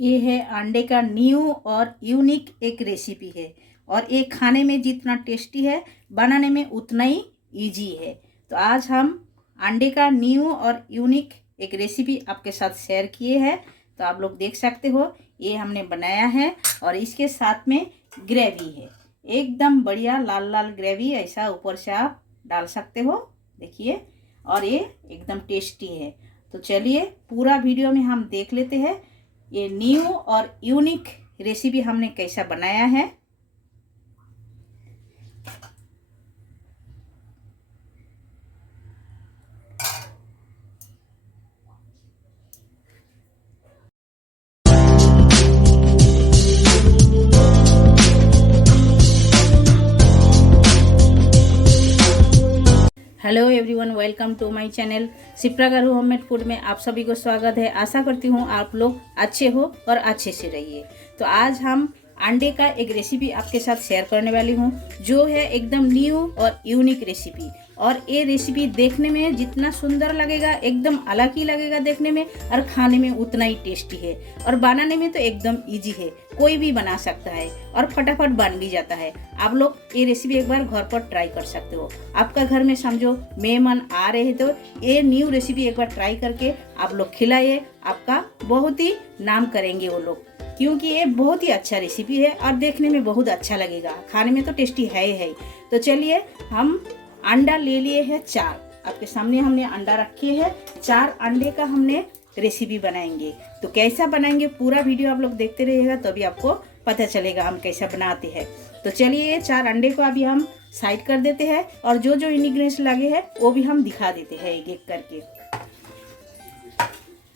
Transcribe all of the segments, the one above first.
ये है अंडे का न्यू और यूनिक एक रेसिपी है और ये खाने में जितना टेस्टी है बनाने में उतना ही इजी है। तो आज हम अंडे का न्यू और यूनिक एक रेसिपी आपके साथ शेयर किए हैं। तो आप लोग देख सकते हो ये हमने बनाया है और इसके साथ में ग्रेवी है, एकदम बढ़िया लाल लाल ग्रेवी ऐसा ऊपर से आप डाल सकते हो, देखिए। और ये एकदम टेस्टी है। तो चलिए पूरा वीडियो में हम देख लेते हैं ये न्यू और यूनिक रेसिपी हमने कैसा बनाया है। Hello everyone, welcome to my channel Shipra garu homemade food में आप सभी को स्वागत है। आशा करती हूँ आप लोग अच्छे हो और अच्छे से रहिए। तो आज हम अंडे का एक रेसिपी आपके साथ शेयर करने वाली हूँ जो है एकदम न्यू और यूनिक रेसिपी। और ये रेसिपी देखने में जितना सुंदर लगेगा एकदम अलग ही लगेगा देखने में, और खाने में उतना ही टेस्टी है और बनाने में तो एकदम इजी है, कोई भी बना सकता है और फटाफट बन भी जाता है। आप लोग ये रेसिपी एक बार घर पर ट्राई कर सकते हो। आपका घर में समझो मेहमान आ रहे हैं तो ये न्यू रेसिपी एक बार ट्राई करके आप लोग खिलाइए, आपका बहुत ही नाम करेंगे वो लोग, क्योंकि ये बहुत ही अच्छा रेसिपी है और देखने में बहुत अच्छा लगेगा, खाने में तो टेस्टी है ही है। तो चलिए हम अंडा ले लिए हैं 4, आपके सामने हमने अंडा रखे हैं। 4 अंडे का हमने रेसिपी बनाएंगे। तो कैसा बनाएंगे पूरा वीडियो आप लोग देखते रहिएगा तभी आपको पता चलेगा हम कैसा बनाते हैं। तो चलिए ये 4 अंडे को अभी हम साइड कर देते हैं और जो जो इंग्रेडिएंट्स लगे हैं वो भी हम दिखा देते हैं एक एक करके।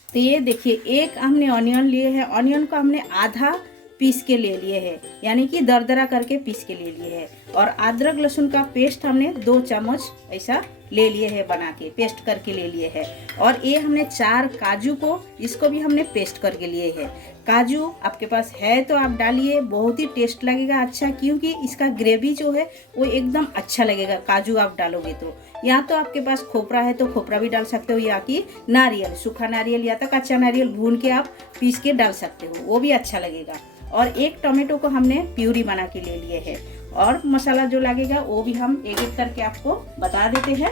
तो ये देखिए, एक हमने ऑनियन लिए है, ऑनियन को हमने आधा पीस के ले लिए है, यानी कि दरदरा करके पीस के ले लिए है। और अदरक लहसुन का पेस्ट हमने 2 चम्मच ऐसा ले लिए है, बना के पेस्ट करके ले लिए है। और ये हमने 4 काजू को, इसको भी हमने पेस्ट करके लिए है। काजू आपके पास है तो आप डालिए, बहुत ही टेस्ट लगेगा अच्छा, क्योंकि इसका ग्रेवी जो है वो एकदम अच्छा लगेगा काजू आप डालोगे तो। या तो आपके पास खोपरा है तो खोपरा भी डाल सकते हो, या कि नारियल, सूखा नारियल या तो कच्चा नारियल भून के आप पीस के डाल सकते हो, वो भी अच्छा लगेगा। और एक टोमेटो को हमने प्यूरी बना के ले लिए है। और मसाला जो लगेगा वो भी हम एक एक करके आपको बता देते हैं।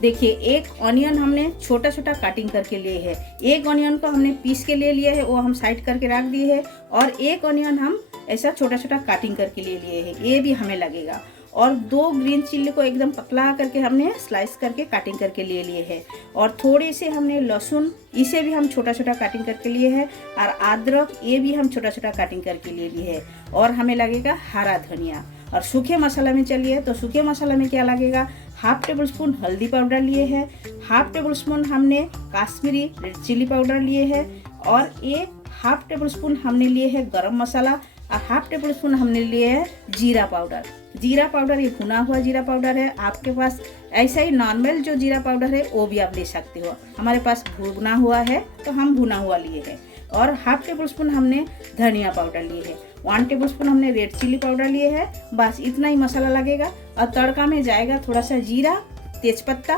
देखिए, एक ऑनियन हमने छोटा छोटा कटिंग करके लिए है, एक ऑनियन को हमने पीस के ले लिया है, वो हम साइड करके रख दिए है। और एक ऑनियन हम ऐसा छोटा छोटा कटिंग करके ले लिए है, ये भी हमें लगेगा। और 2 ग्रीन चिल्ली को एकदम पतला करके हमने स्लाइस करके कटिंग करके ले लिए है। और थोड़े से हमने लहसुन, इसे भी हम छोटा छोटा कटिंग करके लिए है। और अदरक, ये भी हम छोटा छोटा कटिंग करके ले लिए है। और हमें लगेगा हरा धनिया। और सूखे मसाला में चलिए तो सूखे मसाला में क्या लगेगा, हाफ टेबल स्पून हल्दी पाउडर लिए है, हाफ टेबल स्पून हमने काश्मीरी रेड चिली पाउडर लिए है, और एक हाफ टेबल स्पून हमने लिए है गरम मसाला, और हाफ टेबल स्पून हमने लिए है जीरा पाउडर। जीरा पाउडर ये भुना हुआ जीरा पाउडर है, आपके पास ऐसा ही नॉर्मल जो जीरा पाउडर है वो भी आप ले सकते हो। हमारे पास भुना हुआ है तो हम भुना हुआ लिए हैं। और हाफ टेबल स्पून हमने धनिया पाउडर लिए है, 1 टेबल स्पून हमने रेड चिली पाउडर लिए है। बस इतना ही मसाला लगेगा। और तड़का में जाएगा थोड़ा सा जीरा, तेजपत्ता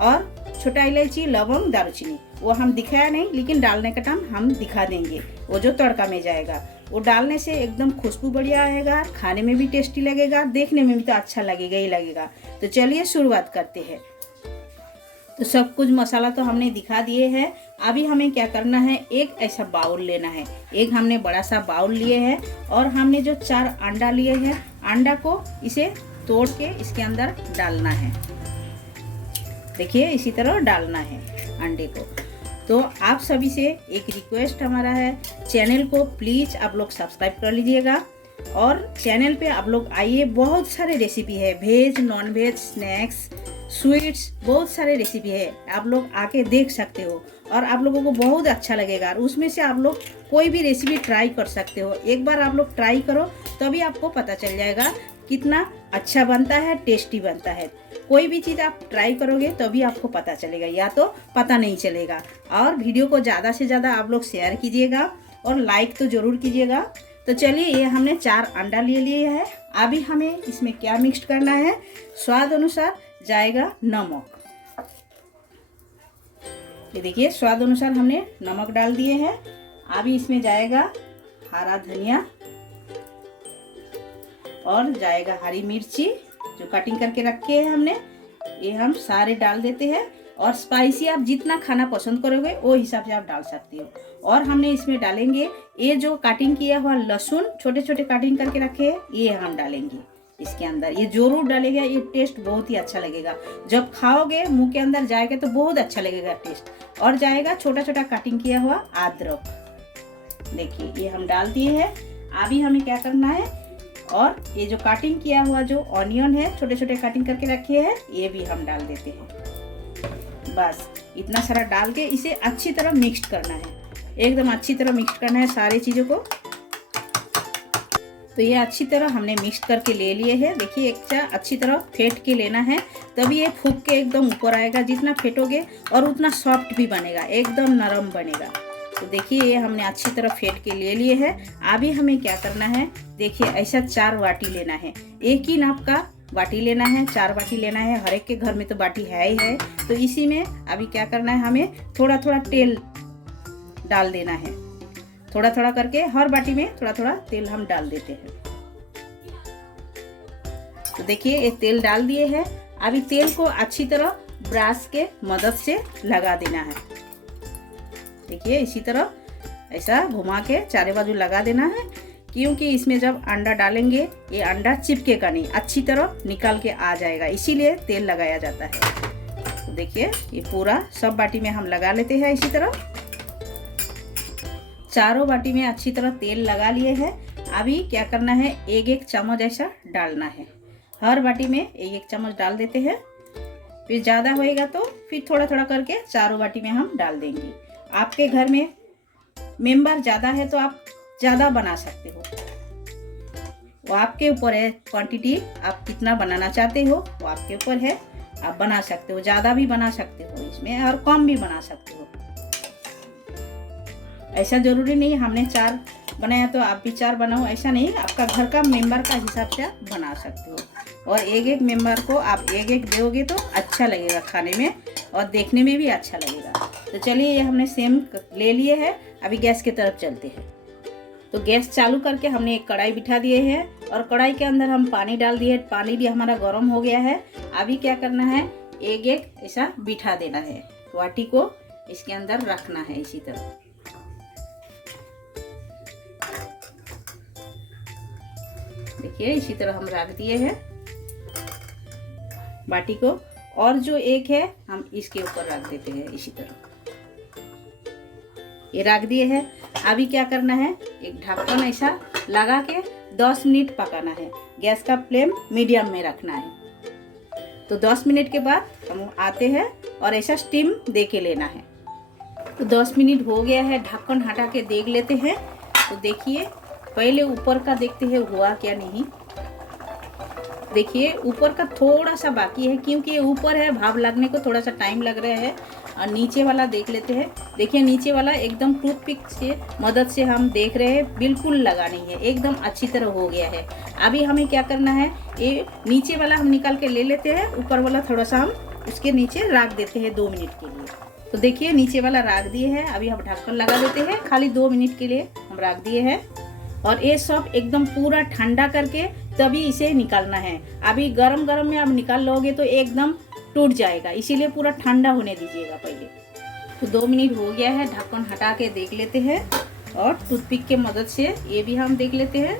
और छोटा इलायची, लवंग, दालचीनी। वो हम दिखाया नहीं, लेकिन डालने का टाइम हम दिखा देंगे। वो जो तड़का में जाएगा वो डालने से एकदम खुशबू बढ़िया आएगा, खाने में भी टेस्टी लगेगा, देखने में भी तो अच्छा लगेगा ही लगेगा। तो चलिए शुरुआत करते हैं। तो सब कुछ मसाला तो हमने दिखा दिए हैं। अभी हमें क्या करना है, एक ऐसा बाउल लेना है, एक हमने बड़ा सा बाउल लिए है। और हमने जो 4 अंडा लिए हैं, अंडा को इसे तोड़ के इसके अंदर डालना है। देखिए इसी तरह डालना है अंडे को। तो आप सभी से एक रिक्वेस्ट हमारा है, चैनल को प्लीज़ आप लोग सब्सक्राइब कर लीजिएगा। और चैनल पे आप लोग आइए, बहुत सारे रेसिपी है, veg non veg snacks sweets, बहुत सारे रेसिपी है, आप लोग आके देख सकते हो और आप लोगों को बहुत अच्छा लगेगा। और उसमें से आप लोग कोई भी रेसिपी ट्राई कर सकते हो। एक बार आप लोग ट्राई करो तभी आपको पता चल जाएगा कितना अच्छा बनता है, टेस्टी बनता है। कोई भी चीज़ आप ट्राई करोगे तभी आपको पता चलेगा, या तो पता नहीं चलेगा। और वीडियो को ज़्यादा से ज़्यादा आप लोग शेयर कीजिएगा और लाइक तो ज़रूर कीजिएगा। तो चलिए, ये हमने 4 अंडा ले लिए है। अभी हमें इसमें क्या मिक्स करना है, स्वाद अनुसार जाएगा नमक। ये देखिए स्वाद अनुसार हमने नमक डाल दिए हैं। अभी इसमें जाएगा हरा धनिया और जाएगा हरी मिर्ची जो कटिंग करके रखे हैं हमने, ये हम सारे डाल देते हैं। और स्पाइसी आप जितना खाना पसंद करोगे वो हिसाब से आप डाल सकते हो। और हमने इसमें डालेंगे ये जो काटिंग किया हुआ लहसुन, छोटे छोटे काटिंग करके रखे हैं, ये हम डालेंगे इसके अंदर। ये जरूर डालेगा, ये टेस्ट बहुत ही अच्छा लगेगा। जब खाओगे मुंह के अंदर जाएगा तो बहुत अच्छा लगेगा टेस्ट। और जाएगा छोटा छोटा काटिंग किया हुआ अदरक, देखिए ये हम डाल दिए हैं। अभी हमें क्या करना है, और ये जो काटिंग किया हुआ जो ऑनियन है, छोटे छोटे काटिंग करके रखे हैं, ये भी हम डाल देते हैं। बस इतना सारा डाल के इसे अच्छी तरह मिक्स करना है, एकदम अच्छी तरह मिक्स करना है सारी चीज़ों को। तो ये अच्छी तरह हमने मिक्स करके ले लिए हैं। देखिए एक अच्छी तरह फेंट के लेना है, तभी ये फूक के एकदम ऊपर आएगा। जितना फेंटोगे और उतना सॉफ्ट भी बनेगा, एकदम नरम बनेगा। तो देखिए ये हमने अच्छी तरह फेंट के ले लिए है। अभी हमें क्या करना है, देखिए ऐसा 4 बाटी लेना है, एक ही नाप का बाटी लेना है, 4 बाटी लेना है। हर एक के घर में तो बाटी है ही है। तो इसी में अभी क्या करना है, हमें थोड़ा थोड़ा तेल डाल देना है। थोड़ा थोड़ा करके हर बाटी में थोड़ा थोड़ा तेल हम डाल देते हैं। तो देखिए ये तेल डाल दिए हैं। अभी तेल को अच्छी तरह ब्रश के मदद से लगा देना है। देखिए इसी तरह ऐसा घुमा के चारे बाजू लगा देना है, क्योंकि इसमें जब अंडा डालेंगे ये अंडा चिपकेगा नहीं, अच्छी तरह निकाल के आ जाएगा, इसीलिए तेल लगाया जाता है। तो देखिए ये पूरा सब बाटी में हम लगा लेते हैं। इसी तरह चारों बाटी में अच्छी तरह तेल लगा लिए हैं। अभी क्या करना है, एक एक चम्मच ऐसा डालना है। हर बाटी में एक एक चम्मच डाल देते हैं। फिर ज़्यादा होएगा तो फिर थोड़ा थोड़ा करके चारों बाटी में हम डाल देंगे। आपके घर में मेंबर ज़्यादा है तो आप ज़्यादा बना सकते हो, वो आपके ऊपर है। क्वांटिटी आप कितना बनाना चाहते हो वो आपके ऊपर है, आप बना सकते हो। ज़्यादा भी बना सकते हो इसमें और कम भी बना सकते हो। ऐसा ज़रूरी नहीं हमने 4 बनाया तो आप भी 4 बनाओ, ऐसा नहीं। आपका घर का मेंबर का हिसाब से आप बना सकते हो। और एक एक मेंबर को आप एक एक दोगे तो अच्छा लगेगा खाने में और देखने में भी अच्छा लगेगा। तो चलिए ये हमने सेम ले लिए है। अभी गैस की तरफ चलते हैं। तो गैस चालू करके हमने एक कढ़ाई बिठा दिए है और कढ़ाई के अंदर हम पानी डाल दिए। पानी भी हमारा गर्म हो गया है। अभी क्या करना है, एक एक ऐसा बिठा देना है, वाटी को इसके अंदर रखना है इसी तरह। देखिए इसी तरह हम रख दिए हैं बाटी को, और जो एक है हम इसके ऊपर रख देते हैं इसी तरह। ये रख दिए हैं। अभी क्या करना है, एक ढक्कन ऐसा लगा के 10 मिनट पकाना है। गैस का फ्लेम मीडियम में रखना है। तो 10 मिनट के बाद हम आते हैं और ऐसा स्टीम दे के लेना है। तो 10 मिनट हो गया है, ढक्कन हटा के देख लेते हैं। तो देखिए पहले ऊपर का देखते हैं हुआ क्या नहीं। देखिए ऊपर का थोड़ा सा बाकी है, क्योंकि ये ऊपर है, भाप लगने को थोड़ा सा टाइम लग रहा है। और नीचे वाला देख लेते हैं। देखिए नीचे वाला एकदम टूथपिक से मदद से हम देख रहे हैं, बिल्कुल लगा नहीं है, एकदम अच्छी तरह हो गया है। अभी हमें क्या करना है, ये नीचे वाला हम निकाल के ले लेते हैं, ऊपर वाला थोड़ा सा हम उसके नीचे रख देते हैं 2 मिनट के लिए। तो देखिए नीचे वाला रख दिए है। अभी हम ढक्कन लगा देते हैं, खाली 2 मिनट के लिए हम रख दिए हैं। और ये सब एकदम पूरा ठंडा करके तभी इसे निकालना है। अभी गरम गरम में आप निकाल लोगे तो एकदम टूट जाएगा, इसीलिए पूरा ठंडा होने दीजिएगा पहले। तो 2 मिनट हो गया है, ढक्कन हटा के देख लेते हैं और टूथपिक के मदद से ये भी हम देख लेते हैं।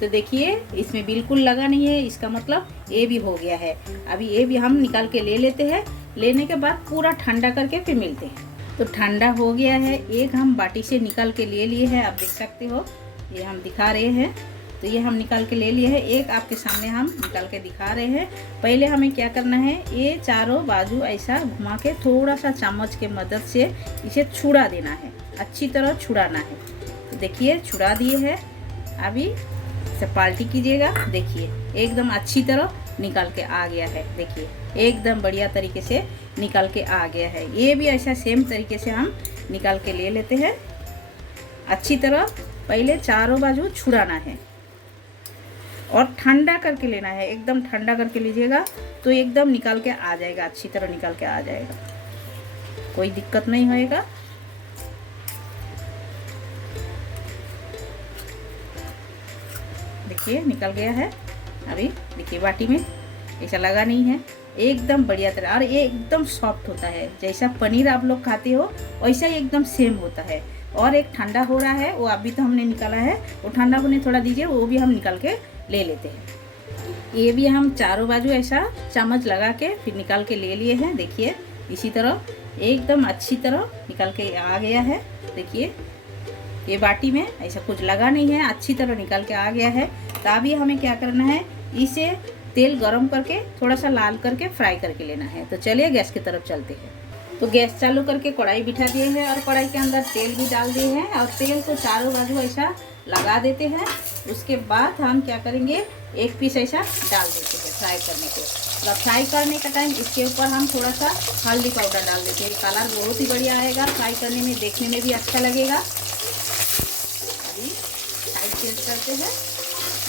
तो देखिए इसमें बिल्कुल लगा नहीं है, इसका मतलब ये भी हो गया है। अभी ये भी हम निकाल के ले लेते हैं। लेने के बाद पूरा ठंडा करके फिर मिलते हैं। तो ठंडा हो गया है, एक हम बाटी से निकाल के ले लिए हैं, आप देख सकते हो, ये हम दिखा रहे हैं। तो ये हम निकाल के ले लिए हैं, एक आपके सामने हम निकाल के दिखा रहे हैं। पहले हमें क्या करना है, ये चारों बाजू ऐसा घुमा के थोड़ा सा चम्मच के मदद से इसे छुड़ा देना है, अच्छी तरह छुड़ाना है। तो देखिए छुड़ा दिए है। अभी इसे पाल्टी कीजिएगा, देखिए एकदम अच्छी तरह निकाल के आ गया है। देखिए एकदम बढ़िया तरीके से निकाल के आ गया है। ये भी ऐसा सेम तरीके से हम निकाल के ले लेते हैं। अच्छी तरह पहले चारों बाजू छुड़ाना है और ठंडा करके लेना है, एकदम ठंडा करके लीजिएगा तो एकदम निकाल के आ जाएगा, अच्छी तरह निकाल के आ जाएगा। कोई दिक्कत नहीं होएगा। देखिए निकल गया है। अभी देखिए बाटी में ऐसा लगा नहीं है, एकदम बढ़िया तरह, और ये एकदम सॉफ्ट होता है। जैसा पनीर आप लोग खाते हो वैसा ही एकदम सेम होता है। और एक ठंडा हो रहा है, वो अभी तो हमने निकाला है, वो ठंडा होने थोड़ा दीजिए, वो भी हम निकाल के ले लेते हैं। ये भी हम चारों बाजू ऐसा चम्मच लगा के फिर निकाल के ले लिए हैं। देखिए इसी तरह एकदम अच्छी तरह निकल के आ गया है। देखिए ये बाटी में ऐसा कुछ लगा नहीं है, अच्छी तरह निकल के आ गया है। तो अभी हमें क्या करना है, इसे तेल गरम करके थोड़ा सा लाल करके फ्राई करके लेना है। तो चलिए गैस की तरफ चलते हैं। तो गैस चालू करके कढ़ाई बिठा दिए हैं और कढ़ाई के अंदर तेल भी डाल दिए हैं और तेल को चारों बाजू ऐसा लगा देते हैं। उसके बाद हम क्या करेंगे, एक पीस ऐसा डाल देते हैं फ्राई करने के। और फ्राई करने का टाइम इसके ऊपर हम थोड़ा सा हल्दी पाउडर डाल देते हैं। कलर बहुत ही बढ़िया आएगा, फ्राई करने में देखने में भी अच्छा लगेगा। अभी साइड चेंज करते हैं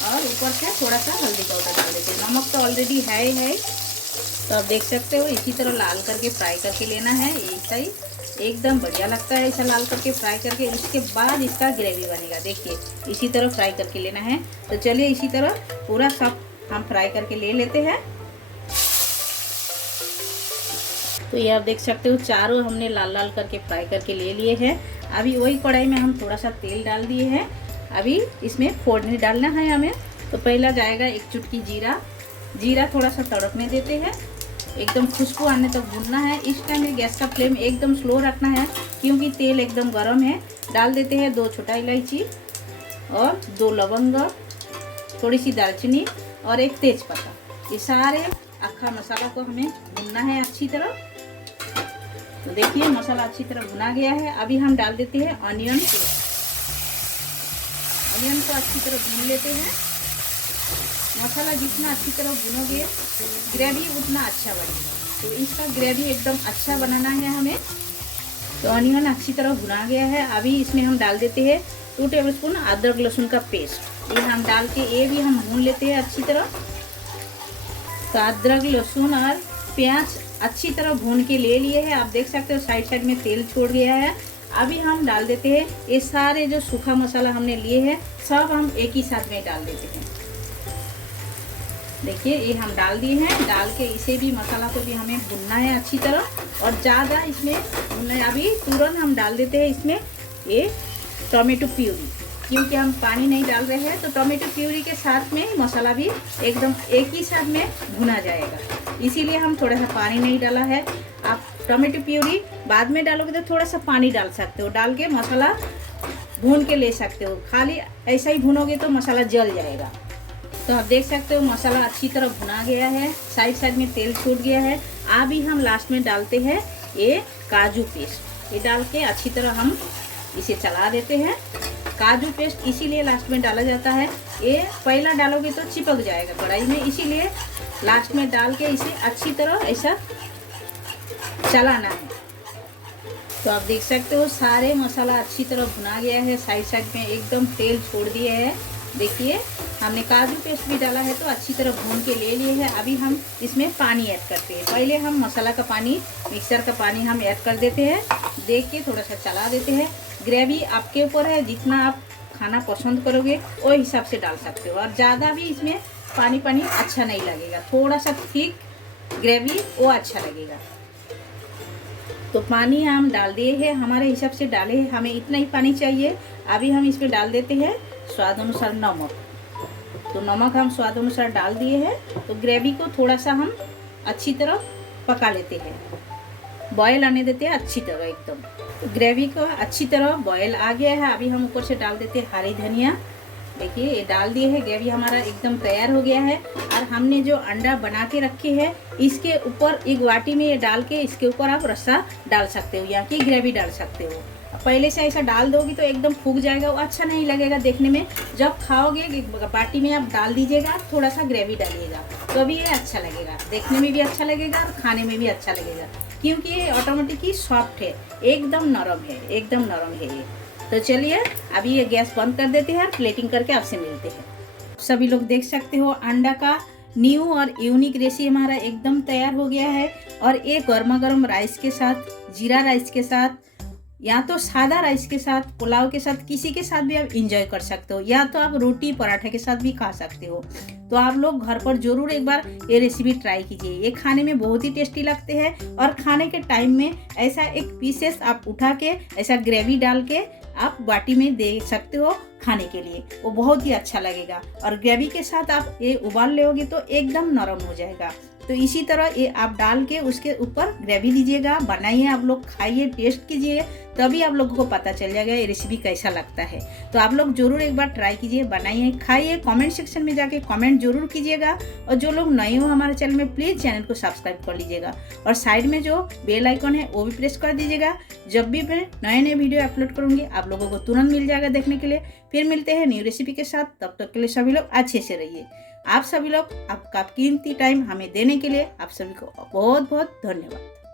और ऊपर से थोड़ा सा हल्दी पाउडर डाल देते हैं। नमक तो ऑलरेडी है ही है, तो आप देख सकते हो। इसी तरह लाल करके फ्राई करके लेना है, ऐसा ही एकदम बढ़िया लगता है ऐसा लाल करके फ्राई करके। उसके बाद इसका ग्रेवी बनेगा। देखिए इसी तरह फ्राई करके लेना है। तो चलिए इसी तरह पूरा सब हम फ्राई करके ले लेते हैं। तो ये आप देख सकते हो चारों हमने लाल लाल करके फ्राई करके ले लिए हैं। अभी वही कढ़ाई में हम थोड़ा सा तेल डाल दिए हैं। अभी इसमें फोड़नी डालना है हमें। तो पहला जाएगा एक चुटकी जीरा। जीरा थोड़ा सा तड़कने देते हैं, एकदम खुशबू आने तक भूनना है। इस टाइम में गैस का फ्लेम एकदम स्लो रखना है क्योंकि तेल एकदम गर्म है। डाल देते हैं 2 छोटा इलायची और 2 लवंग, थोड़ी सी दालचीनी और एक तेज पत्ता। ये सारे अक्खा मसाला को हमें भूनना है अच्छी तरह। तो देखिए मसाला अच्छी तरह भुना गया है। अभी हम डाल देते हैं ऑनियन पेस्ट। ऑनियन को अच्छी तरह भून लेते हैं। मसाला जितना अच्छी तरह भुनोगे ग्रेवी उतना अच्छा बनेगा। तो इसका ग्रेवी एकदम अच्छा बनाना है हमें। तो ऑनियन अच्छी तरह भुना गया है। अभी इसमें हम डाल देते हैं 2 टेबलस्पून अदरक लहसुन का पेस्ट। ये हम डाल के ये भी हम भून लेते हैं अच्छी तरह। तो अदरक लहसुन और प्याज अच्छी तरह भून के ले लिए हैं। आप देख सकते हो साइड साइड में तेल छोड़ गया है। अभी हम डाल देते हैं ये सारे जो सूखा मसाला हमने लिए हैं सब हम एक ही साथ में डाल देते हैं। देखिए ये हम डाल दिए हैं। डाल के इसे भी मसाला को भी हमें भुनना है अच्छी तरह और ज़्यादा इसमें भुनना है। अभी तुरंत हम डाल देते हैं इसमें ये टोमेटो प्यूरी, क्योंकि हम पानी नहीं डाल रहे हैं। तो टोमेटो प्यूरी के साथ में मसाला भी एकदम एक ही साथ में भुना जाएगा, इसीलिए हम थोड़ा सा पानी नहीं डाला है। आप टोमेटो प्यूरी बाद में डालोगे तो थोड़ा सा पानी डाल सकते हो, डाल के मसाला भून के ले सकते हो। खाली ऐसा ही भुनोगे तो मसाला जल जाएगा। तो आप देख सकते हो मसाला अच्छी तरह भुना गया है, साइड साइड में तेल छूट गया है। अभी हम लास्ट में डालते हैं ये काजू पेस्ट। ये डाल के अच्छी तरह हम इसे चला देते हैं। काजू पेस्ट इसीलिए लास्ट में डाला जाता है, ये पहला डालोगे तो चिपक जाएगा कढ़ाई में, इसीलिए लास्ट में डाल के इसे अच्छी तरह ऐसा चलाना है। तो आप देख सकते हो सारे मसाला अच्छी तरह भुना गया है, साइड साइड में एकदम तेल छोड़ दिए है। देखिए हमने काजू पेस्ट भी डाला है तो अच्छी तरह भून के ले लिए हैं। अभी हम इसमें पानी ऐड करते हैं। पहले हम मसाला का पानी, मिक्सर का पानी हम ऐड कर देते हैं। देख के थोड़ा सा चला देते हैं। ग्रेवी आपके ऊपर है, जितना आप खाना पसंद करोगे वो हिसाब से डाल सकते हो। और ज़्यादा भी इसमें पानी अच्छा नहीं लगेगा, थोड़ा सा थिक ग्रेवी वो अच्छा लगेगा। तो पानी हम डाल दिए हैं, हमारे हिसाब से डाले हैं, हमें इतना ही पानी चाहिए। अभी हम इसमें डाल देते हैं स्वाद अनुसार नमक। तो नमक हम स्वाद अनुसार डाल दिए हैं। तो ग्रेवी को थोड़ा सा हम अच्छी तरह पका लेते हैं, बॉयल आने देते हैं अच्छी तरह एकदम। तो ग्रेवी को अच्छी तरह बॉयल आ गया है। अभी हम ऊपर से डाल देते हैं हरी धनिया। देखिए ये डाल दिए है, ग्रेवी हमारा एकदम तैयार हो गया है। और हमने जो अंडा बना के रखे हैं इसके ऊपर एक वाटी में ये डाल के इसके ऊपर आप रस्सा डाल सकते हो या कि ग्रेवी डाल सकते हो। पहले से ऐसा डाल दोगी तो एकदम फूक जाएगा, वो अच्छा नहीं लगेगा देखने में। जब खाओगे बाटी में आप डाल दीजिएगा, थोड़ा सा ग्रेवी डालिएगा तो अभी ये अच्छा लगेगा, देखने में भी अच्छा लगेगा और खाने में भी अच्छा लगेगा, क्योंकि ये ऑटोमेटिकली सॉफ्ट है, एकदम नरम है, एकदम नरम है ये। तो चलिए अभी ये गैस बंद कर देते हैं, प्लेटिंग करके आपसे मिलते हैं। सभी लोग देख सकते हो अंडा का न्यू और यूनिक रेसिपी हमारा एकदम तैयार हो गया है। और ये गर्मा गर्म राइस के साथ जीरा राइस के साथ, या तो सादा राइस के साथ, पुलाव के साथ, किसी के साथ भी आप इंजॉय कर सकते हो, या तो आप रोटी पराठे के साथ भी खा सकते हो। तो आप लोग घर पर ज़रूर एक बार ये रेसिपी ट्राई कीजिए। ये खाने में बहुत ही टेस्टी लगते हैं और खाने के टाइम में ऐसा एक पीसेस आप उठा के ऐसा ग्रेवी डाल के आप बाटी में दे सकते हो खाने के लिए, वो बहुत ही अच्छा लगेगा। और ग्रेवी के साथ आप ये उबाल लोगे तो एकदम नरम हो जाएगा। तो इसी तरह ये आप डाल के उसके ऊपर ग्रेवी दीजिएगा, बनाइए, आप लोग खाइए, टेस्ट कीजिए, तभी आप लोगों को पता चल जाएगा ये रेसिपी कैसा लगता है। तो आप लोग जरूर एक बार ट्राई कीजिए, बनाइए, खाइए, कमेंट सेक्शन में जाके कमेंट जरूर कीजिएगा। और जो लोग नए हो हमारे चैनल में, प्लीज़ चैनल को सब्सक्राइब कर लीजिएगा और साइड में जो बेल आइकन है वो भी प्रेस कर दीजिएगा। जब भी मैं नए नए वीडियो अपलोड करूँगी आप लोगों को तुरंत मिल जाएगा देखने के लिए। फिर मिलते हैं न्यू रेसिपी के साथ, तब तक के लिए सभी लोग अच्छे से रहिए। आप सभी लोग आपका कीमती टाइम हमें देने के लिए आप सभी को बहुत बहुत धन्यवाद।